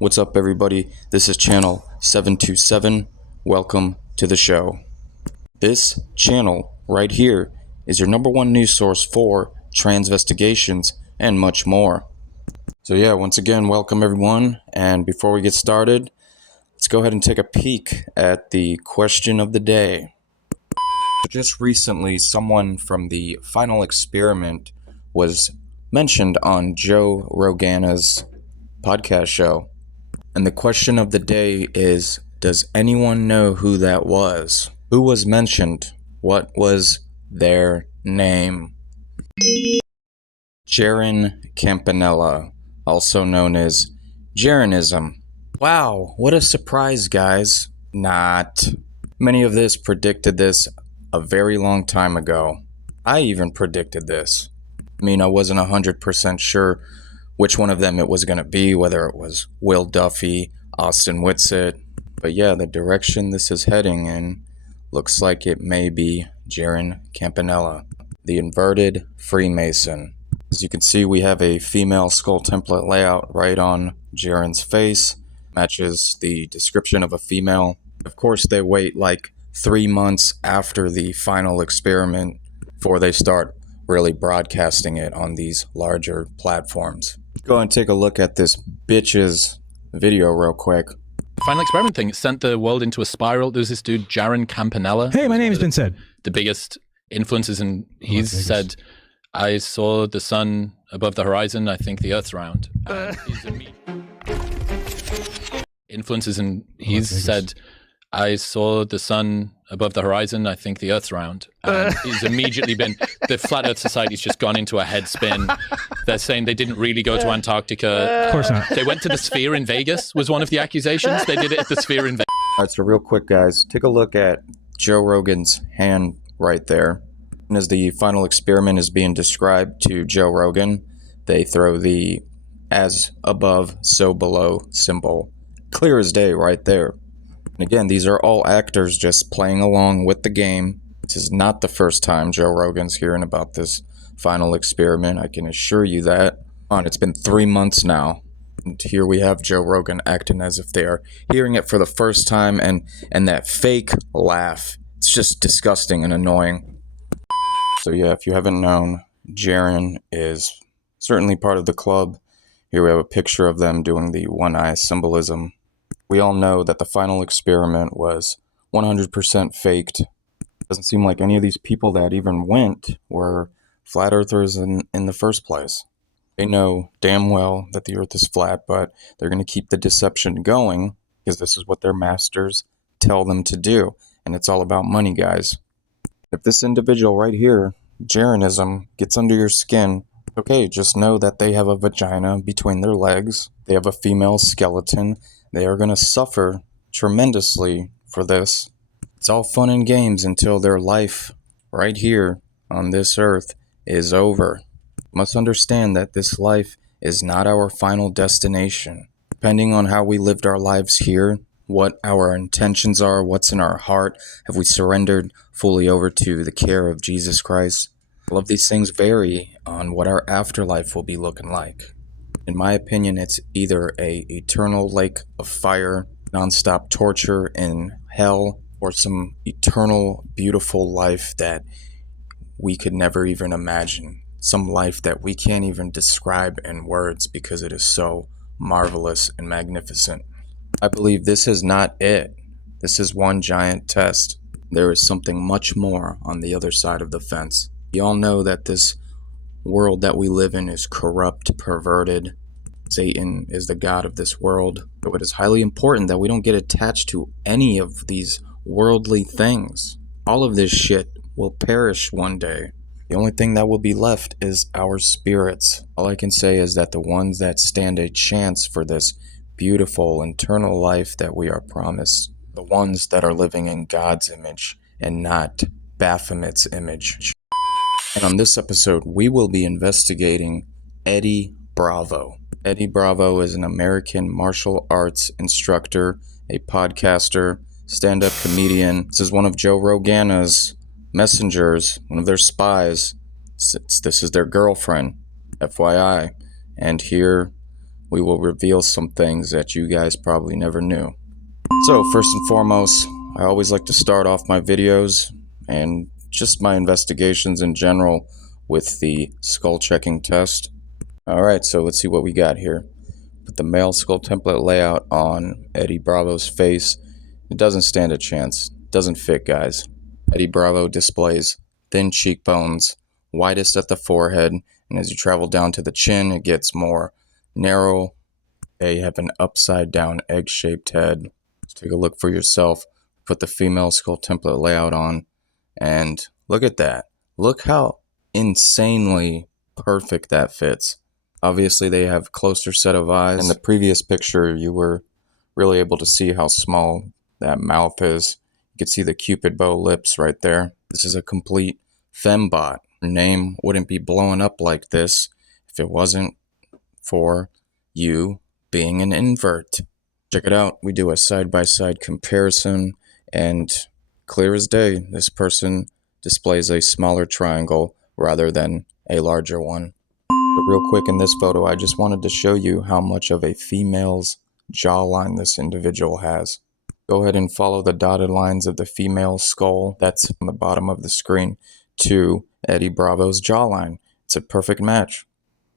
What's up, everybody? This is channel 727. Welcome to the show. This channel right here is your number one news source for transvestigations and much more. So yeah, once again, welcome everyone. And before we get started, let's go ahead and take a peek at the question of the day. Just recently, someone from the Final Experiment was mentioned on Joe Rogan's podcast show. And the question of the day is, does anyone know who that was? Who was mentioned? What was their name? Jaron Campanella, also known as Jaronism. Wow, what a surprise, guys. Not. Many of this predicted this a very long time ago. I even predicted this. I mean, I wasn't 100% sure which one of them it was going to be, whether it was Will Duffy, Austin Whitsitt. But yeah, the direction this is heading in looks like it may be Jaron Campanella, the inverted Freemason. As you can see, we have a female skull template layout right on Jaron's face. Matches the description of a female. Of course, they wait like 3 months after the Final Experiment before they start really broadcasting it on these larger platforms. Go and take a look at this bitch's video real quick. Final Experiment thing, it sent the world into a spiral. There's this dude, Jaron Campanella. Hey, my name's been said. The biggest influences, and he's said, I saw the sun above the horizon, I think the earth's round. Influences, and he's said, I saw the sun above the horizon, I think the earth's round. And he's immediately been, the Flat Earth Society's just gone into a head spin. They're saying they didn't really go to Antarctica. Of course not. They went to the Sphere in Vegas, was one of the accusations. They did it at the Sphere in Vegas. All right, so real quick, guys, take a look at Joe Rogan's hand right there. And as the Final Experiment is being described to Joe Rogan, they throw the as above, so below symbol. Clear as day right there. And again, these are all actors just playing along with the game. This is not the first time Joe Rogan's hearing about this Final Experiment. I can assure you that. It's been 3 months now. And here we have Joe Rogan acting as if they are hearing it for the first time, and that fake laugh. It's just disgusting and annoying. So yeah, if you haven't known, Jaron is certainly part of the club. Here we have a picture of them doing the one eye symbolism. We all know that the Final Experiment was 100% faked. Doesn't seem like any of these people that even went were flat earthers in the first place. They know damn well that the earth is flat, but they're going to keep the deception going because this is what their masters tell them to do. And it's all about money, guys. If this individual right here, Jaronism, gets under your skin, okay, just know that they have a vagina between their legs. They have a female skeleton. They are going to suffer tremendously for this. It's all fun and games until their life right here on this earth is over. You must understand that this life is not our final destination. Depending on how we lived our lives here, what our intentions are, what's in our heart, have we surrendered fully over to the care of Jesus Christ? All of these things vary on what our afterlife will be looking like. In my opinion, it's either a eternal lake of fire, nonstop torture in hell, or some eternal, beautiful life that we could never even imagine. Some life that we can't even describe in words because it is so marvelous and magnificent. I believe this is not it. This is one giant test. There is something much more on the other side of the fence. You all know that this world that we live in is corrupt, perverted. Satan is the god of this world. So it is highly important that we don't get attached to any of these worldly things. All of this shit will perish one day. The only thing that will be left is our spirits. All I can say is that the ones that stand a chance for this beautiful, eternal life that we are promised, the ones that are living in God's image and not Baphomet's image. And on this episode, we will be investigating Eddie Bravo. Eddie Bravo is an American martial arts instructor, a podcaster, stand-up comedian. This is one of Joe Rogan's messengers, one of their spies. This is their girlfriend, FYI. And here we will reveal some things that you guys probably never knew. So first and foremost, I always like to start off my videos and just my investigations in general with the skull checking test. Alright, so let's see what we got here. Put the male skull template layout on Eddie Bravo's face. It doesn't stand a chance. It doesn't fit, guys. Eddie Bravo displays thin cheekbones, widest at the forehead, and as you travel down to the chin, it gets more narrow. They have an upside down egg-shaped head. Let's take a look for yourself. Put the female skull template layout on, and look at that. Look how insanely perfect that fits. Obviously, they have a closer set of eyes. In the previous picture, you were really able to see how small that mouth is. You could see the Cupid bow lips right there. This is a complete fembot. Your name wouldn't be blowing up like this if it wasn't for you being an invert. Check it out. We do a side-by-side comparison, and clear as day, this person displays a smaller triangle rather than a larger one. But real quick, in this photo, I just wanted to show you how much of a female's jawline this individual has. Go ahead and follow the dotted lines of the female skull that's on the bottom of the screen to Eddie Bravo's jawline. It's a perfect match.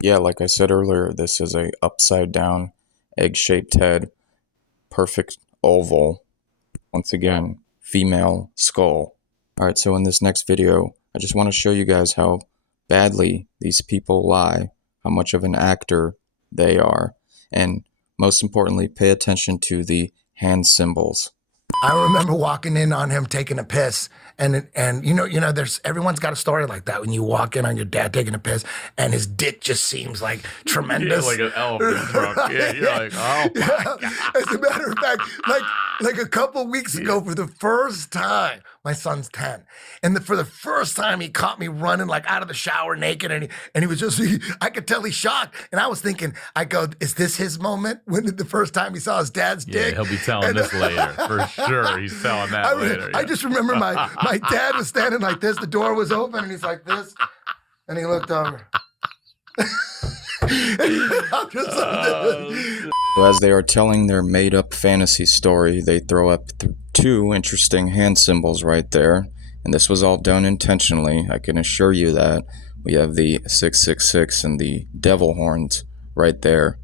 Yeah, like I said earlier, this is a upside down egg-shaped head, perfect oval. Once again, female skull. Alright, so in this next video, I just want to show you guys how badly these people lie, how much of an actor they are, and most importantly, pay attention to the hand symbols. I remember walking in on him taking a piss, and you know, there's everyone's got a story like that when you walk in on your dad taking a piss, and his dick just seems like tremendous, yeah, like an elephant trunk. Yeah, you're like, oh my God. As a matter of fact, like a couple weeks ago, for the first time, my son's 10, and for the first time, he caught me running like out of the shower naked, and he was just, I could tell he's shocked, and I was thinking, I go, is this his moment? When the first time he saw his dad's dick? Yeah, he'll be telling this later for sure. He's telling that later. I just remember my dad was standing like this. The door was open, and he's like this, and he looked over. So as they are telling their made-up fantasy story, they throw up two interesting hand symbols right there, and this was all done intentionally. I can assure you that. We have the 666 and the devil horns right there,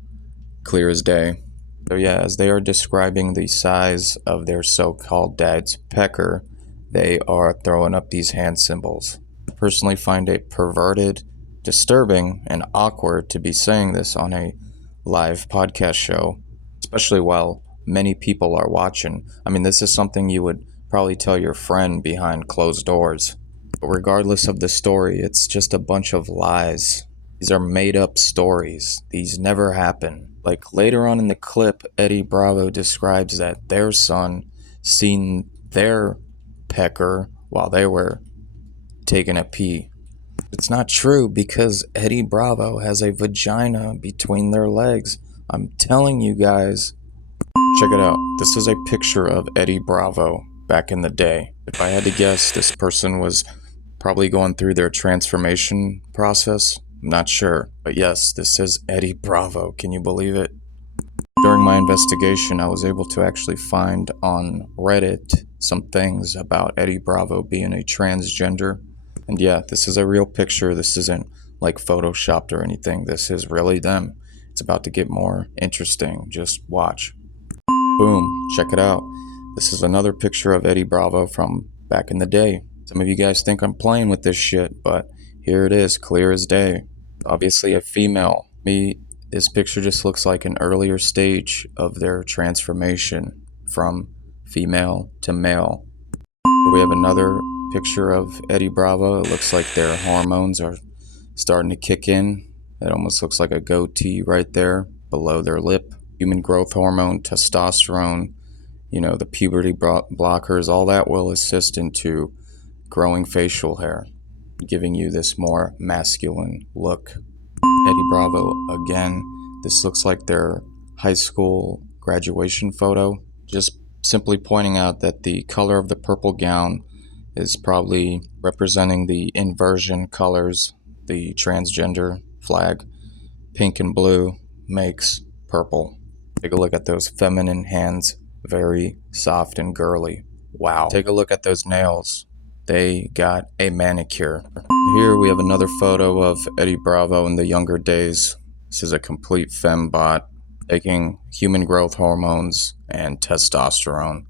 clear as day. So yeah, as they are describing the size of their so-called dad's pecker, they are throwing up these hand symbols. I personally find it perverted, disturbing, and awkward to be saying this on a live podcast show, especially while many people are watching. I mean, this is something you would probably tell your friend behind closed doors. But regardless of the story, it's just a bunch of lies. These are made-up stories. These never happen. Like later on in the clip, Eddie Bravo describes that their son seen their pecker while they were taking a pee. It's not true because Eddie Bravo has a vagina between their legs. I'm telling you guys. Check it out. This is a picture of Eddie Bravo back in the day. If I had to guess, this person was probably going through their transformation process. I'm not sure. But yes, this is Eddie Bravo. Can you believe it? During my investigation, I was able to actually find on Reddit some things about Eddie Bravo being a transgender. And yeah, this is a real picture. This isn't like photoshopped or anything. This is really them. It's about to get more interesting. Just watch. Boom. Check it out. This is another picture of Eddie Bravo from back in the day. Some of you guys think I'm playing with this shit, but here it is, clear as day. Obviously a female. This picture just looks like an earlier stage of their transformation from female to male. We have another picture of Eddie Bravo. It looks like their hormones are starting to kick in. It almost looks like a goatee right there below their lip. Human growth hormone, testosterone, you know, the puberty blockers, all that will assist into growing facial hair, giving you this more masculine look. Eddie Bravo again. This looks like their high school graduation photo. Just simply pointing out that the color of the purple gown is probably representing the inversion colors, the transgender flag. Pink and blue makes purple. Take a look at those feminine hands, very soft and girly. Wow. Take a look at those nails. They got a manicure. Here we have another photo of Eddie Bravo in the younger days. This is a complete fembot, taking human growth hormones and testosterone.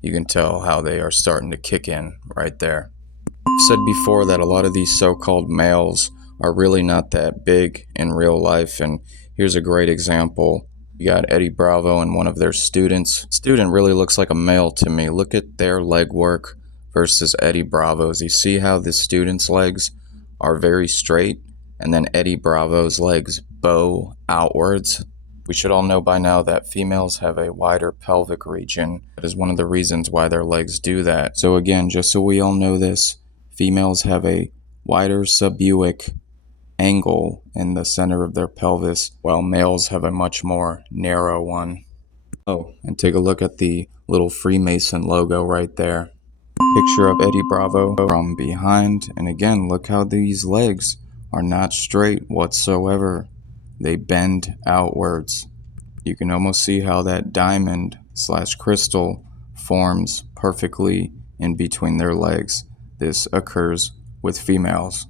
You can tell how they are starting to kick in right there. I've said before that a lot of these so-called males are really not that big in real life, and here's a great example. You got Eddie Bravo and one of their students. Student really looks like a male to me. Look at their leg work versus Eddie Bravo's. You see how the student's legs are very straight, and then Eddie Bravo's legs bow outwards. We should all know by now that females have a wider pelvic region. That is one of the reasons why their legs do that. So again, just so we all know this, females have a wider subbuic angle in the center of their pelvis, while males have a much more narrow one. Oh, and take a look at the little Freemason logo right there. Picture of Eddie Bravo from behind, and again, look how these legs are not straight whatsoever. They bend outwards. You can almost see how that diamond / crystal forms perfectly in between their legs. This occurs with females.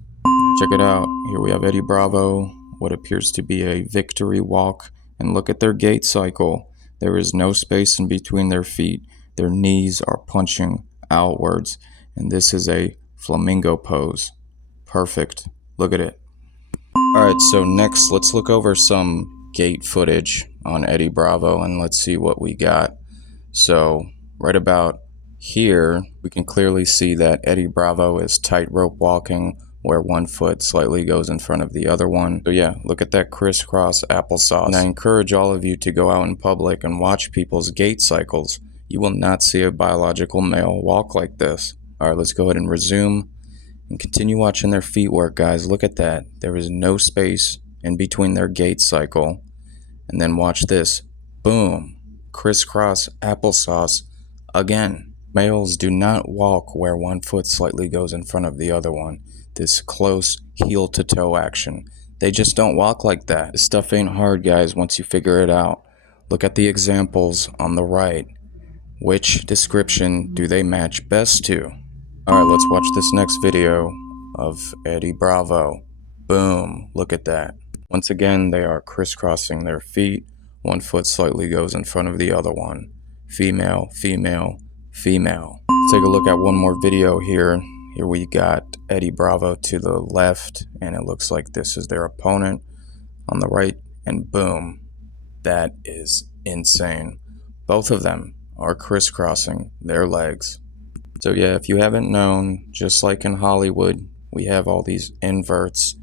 Check it out. Here we have Eddie Bravo, what appears to be a victory walk, and look at their gait cycle. There is no space in between their feet. Their knees are punching outwards, and this is a flamingo pose. Perfect. Look at it. Alright, so next let's look over some gait footage on Eddie Bravo and let's see what we got. So right about here we can clearly see that Eddie Bravo is tightrope walking, where one foot slightly goes in front of the other one. So yeah, look at that crisscross applesauce. And I encourage all of you to go out in public and watch people's gait cycles. You will not see a biological male walk like this. Alright, let's go ahead and resume and continue watching their feet work, guys. Look at that. There is no space in between their gait cycle. And then watch this. Boom. Crisscross applesauce again. Males do not walk where one foot slightly goes in front of the other one. This close heel to toe action. They just don't walk like that. This stuff ain't hard, guys, once you figure it out. Look at the examples on the right. Which description do they match best to? Alright, let's watch this next video of Eddie Bravo. Boom, look at that. Once again, they are crisscrossing their feet. One foot slightly goes in front of the other one. Female, female, female. Let's take a look at one more video here. Here we got Eddie Bravo to the left, and it looks like this is their opponent on the right, and boom. That is insane. Both of them are crisscrossing their legs. So yeah, if you haven't known, just like in Hollywood, we have all these inverts.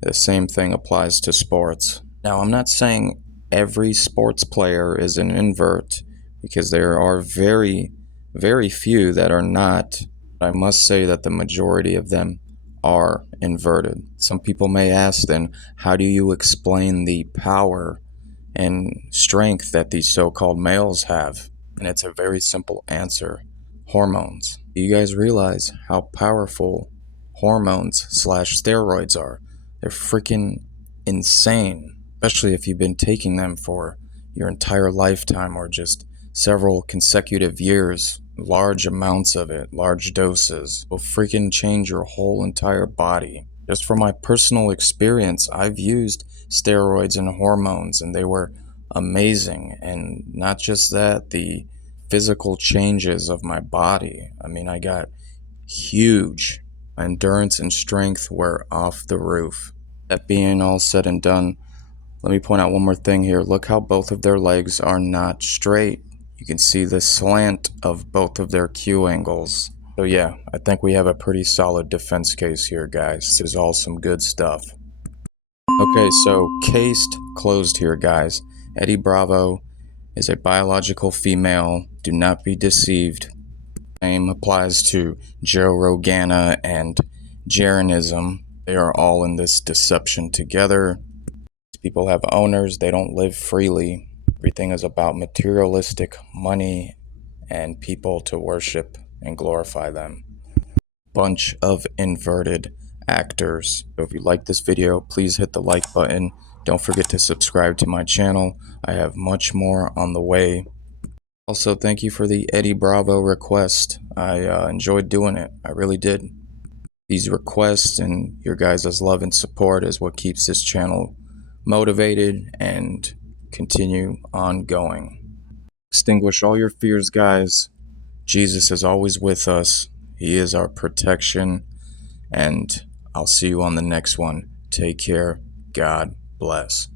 The same thing applies to sports. Now, I'm not saying every sports player is an invert, because there are very, very few that are not. I must say that the majority of them are inverted. Some people may ask then, how do you explain the power and strength that these so-called males have? And it's a very simple answer. Hormones. Do you guys realize how powerful hormones / steroids are? They're freaking insane, especially if you've been taking them for your entire lifetime or just several consecutive years. Large amounts of it, large doses, will freaking change your whole entire body. Just from my personal experience, I've used steroids and hormones, and they were amazing. And not just that, the physical changes of my body. I mean, I got huge. My endurance and strength were off the roof. That being all said and done, let me point out one more thing here. Look how both of their legs are not straight. You can see the slant of both of their Q angles. So yeah, I think we have a pretty solid defense case here, guys. This is all some good stuff. Okay, so cased closed here, guys. Eddie Bravo is a biological female. Do not be deceived. Same applies to Joe Rogana and Jeranism. They are all in this deception together. These people have owners. They don't live freely. Everything is about materialistic money and people to worship and glorify them. Bunch of inverted actors. So if you like this video, please hit the like button. Don't forget to subscribe to my channel. I have much more on the way. Also, thank you for the Eddie Bravo request. I enjoyed doing it. I really did. These requests and your guys' love and support is what keeps this channel motivated and continue on going. Extinguish all your fears, guys. Jesus is always with us. He is our protection. And I'll see you on the next one. Take care. God bless.